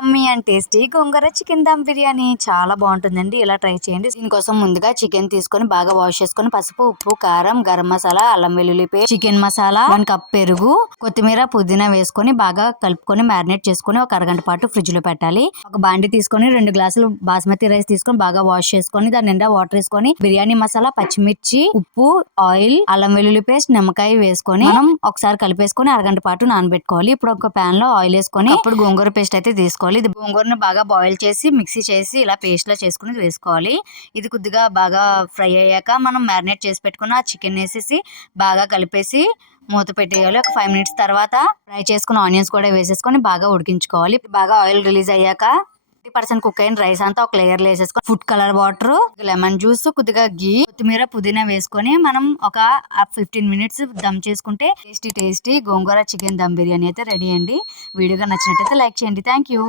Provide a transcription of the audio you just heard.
Yummy and tasty gongura chicken dum biryani చాలా బాగుంటుందండి. ఇలా ట్రై చేయండి. దీనికోసం ముందుగా చికెన్ తీసుకొని బాగా వాష్ చేసుకొని పసుపు, ఉప్పు, కారం, గరం మసాలా, అల్లం వెల్లుల్లి పేస్ట్, చికెన్ మసాలా, 1 కప్ పెరుగు, కొత్తిమీర, పుదీనా వేసుకొని బాగా కలుపుకొని మ్యారినేట్ చేసుకొని ఒక అరగంట పాటు ఫ్రిడ్జ్ లో పెట్టాలి. ఒక బాండి తీసుకొని 2 గ్లాసులు బాస్మతి రైస్ తీసుకొని బాగా వాష్ చేసుకొని దాని నిండా వాటర్ వేసుకొని బిర్యానీ మసాలా, పచ్చిమిర్చి, ఉప్పు, ఆయిల్, అల్లం వెల్లుల్లి పేస్ట్, నిమ్మకాయ వేసుకొని మనం ఒకసారి కలిపేసుకొని అరగంట పాటు నానబెట్టుకోవాలి. ఇప్పుడు ఒక పాన్ లో ఆయిల్ వేసుకొని అప్పుడు గోంగూర పేస్ట్ అయితే తీసుకోవాలి. ఇది గోంగూరను బాగా బాయిల్ చేసి మిక్సీ చేసి ఇలా పేస్ట్ లా చేసుకుని వేసుకోవాలి. ఇది కొద్దిగా బాగా ఫ్రై అయ్యాక మనం మ్యారినేట్ చేసి పెట్టుకున్న చికెన్ వేసేసి బాగా కలిపేసి మూత పెట్టేయాలి. ఒక 5 మినిట్స్ తర్వాత ఫ్రై చేసుకున్న ఆనియన్స్ కూడా వేసేసుకొని బాగా ఉడికించుకోవాలి. బాగా ఆయిల్ రిలీజ్ అయ్యాక 50% కుక్ అయిన రైస్ అంతా ఒక లేయర్ లో వేసేసుకొని food colour water, lemon juice, కొద్దిగా గీ, కొత్తిమీర, పుదీనా వేసుకొని మనం ఒక 15 మినిట్స్ దమ్ చేసుకుంటే టేస్టీ గోంగూర చికెన్ దమ్ బిర్యానీ అయితే రెడీ అండి. వీడియోగా నచ్చినట్టయితే లైక్ చేయండి. Thank you.